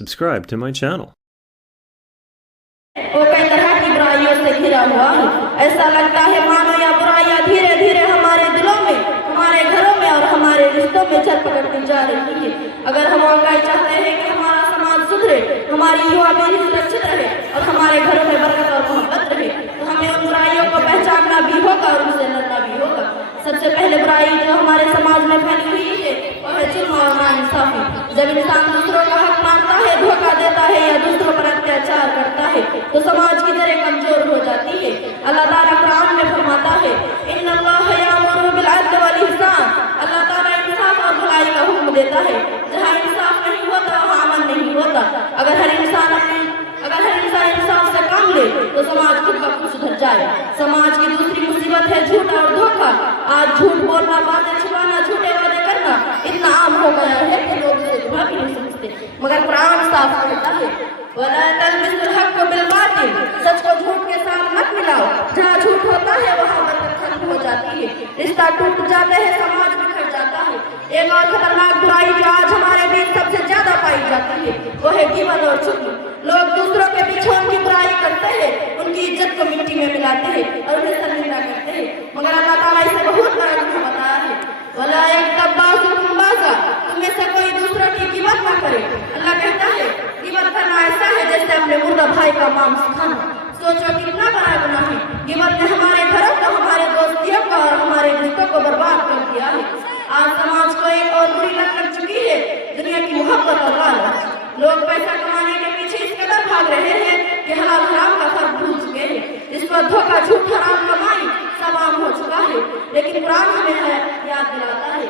subscribe to my channel. वो कई तरह की बुराइयों से घिरा हुआ है। ऐसा लगता है मानो या बुराइयां धीरे धीरे हमारे दिलों में, हमारे घरों में और हमारे रिश्तों में चल पकड़ती जा रही है। अगर हम वाकई चाहते हैं कि हमारा समाज सुधरे, हमारी युवा पीढ़ी सुरक्षित रहे और हमारे घरों में बरकत और मोहब्बत रहे, तो हमें उन बुराइयों को पहचानना भी होगा और उनसे लड़ना भी होगा। सबसे पहले बुराई जो हमारे समाज में फैली हुई है वो है जुल्म और नाइंसाफी। जब इंसान दूसरों का हक मानता है, धोखा देता है या दूसरों पर अत्याचार करता है तो समाज की जड़ें कमजोर हो जाती है। अल्लाह ताला कुरान में फरमाता है, इन्नल्लाह यअमुरु बिल अद्ल वल इहसान। अल्लाह ताला इंसाफ और भलाई का हुक्म देता है। जहाँ इंसाफ नहीं होता वहाँ अमन नहीं होता। अगर हर इंसान इंसाफ से काम ले तो समाज खुद ब खुद सुधर जाए। समाज की दूसरी मुसीबत है झूठ और धोखा। आज झूठ बोलना, बातें छुपाना, झूठे वादे करना इतना आम हो गया है कि लोग इसे बुरा भी नहीं समझते। मगर कुरान साफ कहता है, वला तल्बिसुल हक़्क़ बिल बातिल। सच को झूठ के साथ मत मिलाओ। जहाँ झूठ होता है वहाँ बरकत खत्म हो जाती है, रिश्ता टूट जाते हैं, समाज बिखर जाता है। एक और खतरनाक बुराई जो आज हमारे बीच सबसे ज्यादा पाई जाती है वो है ग़ीबत और चुगली। लोग दूसरों के पीछे उनकी बुराई करते हैं, उनकी इज्जत को मिट्टी में मिलाते हैं और उन्हें शर्मिंदा करते हैं। मगर अल्लाह ताला इसे बहुत बड़ा गुनाह बताया है, वला यग़्तब बाज़ुकुम बाज़ा। तुम्हें से कोई दूसरों की ग़ीबत न करे। अल्लाह कहता है ग़ीबत करना ऐसा है जैसे अपने मुर्दा भाई का मांस खाना। सोचो कितना बड़ा गुनाह है। ग़ीबत ने हमारे घरों को, हमारे दोस्तियों को और हमारे रिश्तों को बर्बाद कर दिया है। आज समाज को एक और बुरी लत लग चुकी है, दुनिया की मोहब्बत और लालच। लोग पैसा कमाने के पीछे इस कदर भाग रहे हैं कि हलाल हराम का फर्क भूल चुके हैं। इस पर धोखा, झूठ, हराम कमाई सब आम हो चुका है। लेकिन कुरान हमें याद दिलाता है,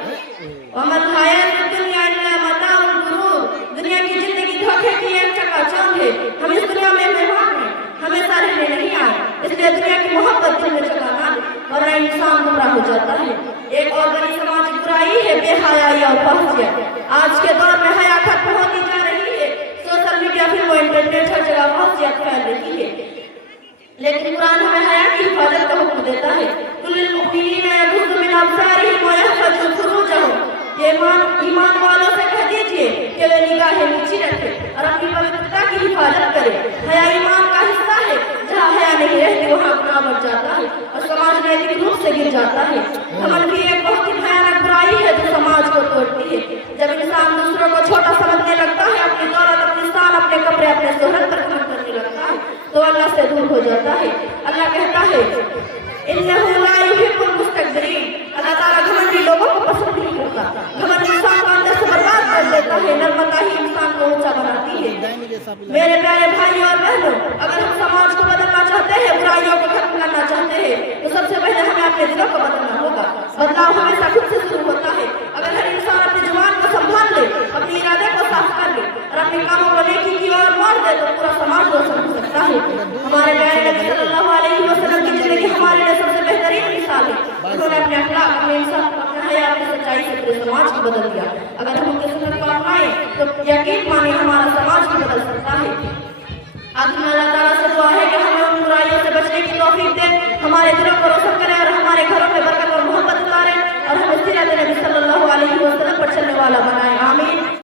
वमल हयातुद दुनिया इल्ला मताउल गुरूर। दुनिया की जिंदगी धोखे की एक चकाचौंध है। हम इस दुनिया में मेहमान हैं, हमेशा रहने नहीं आए। इसलिए दुनिया की मोहब्बत दिल में जगह ना दे वरना इंसान गुमराह हो जाता है। एक और बड़ी समाजिक बुराई है बेहयाई और फहशिया। आज के दौर में हया खत्म होती जा रही है। सोशल मीडिया, फिल्मों, इंटरनेट हर जगह फहशियत फैल रही है। लेकिन कुरान हमें हया की हिफाजत का हुक्म देता है, कुल्लिल मुमिनीना यग़ुद्दू मिन अब्सारिहिम व यहफ़ज़ू फुरूजहुम। ये ईमान वालों से कह दीजिए कि वे निगाहें नीची रखें और अपनी पवित्रता की हिफाजत करें। हया ईमान का हिस्सा है। जहाँ हया नहीं रहती वहाँ गुनाह बढ़ जाता है और समाज नैतिक रूप से गिर जाता है। घमंड भी एक बहुत ही भयानक बुराई है जो समाज को तोड़ती है। जब इंसान दूसरों को छोटा समझने लगता है, अपनी दौलत, अपनी शान, अपने कपड़े, अपने शोहरत पर घमंड करने लगता है तो अल्लाह से दूर हो जाता है। अल्लाह कहता है, इन्नहु ला युहिब्बुल मुस्तकबिरीन। अल्लाह ताला घमंडी लोगों को पसंद नहीं करता। घमंड इंसान को अंदर से बर्बाद कर देता है। नम्रता ही इंसान को ऊंचा बनाती है। मेरे प्यारे भाइयों और बहनों, अगर हम समाज को बदलना चाहते हैं, बुराइयों को खत्म करना चाहते हैं तो सबसे पहले हमें अपने दिलों को बदलना होगा। बदलाव हमेशा खुद से शुरू होता है। अगर हर इंसान अपनी जुबान को संभाल ले, अपने इरादे को साफ कर ले और अपने कामों को नेकी की ओर मोड़ दे तो पूरा समाज रोशन हो सकता है। हमारे प्यारे नबी सल्लल्लाहु अलैहि वसल्लम की जिंदगी हमारे लिए सबसे बेहतरीन मिसाल है। उन्होंने अपने अखलाक, अपने इंसाफ, अपने हया, अपनी सच्चाई से पूरे समाज को बदल दिया। अगर हम उनके सुन्नत को अपनाएं तो यकीन मानिए हमारा समाज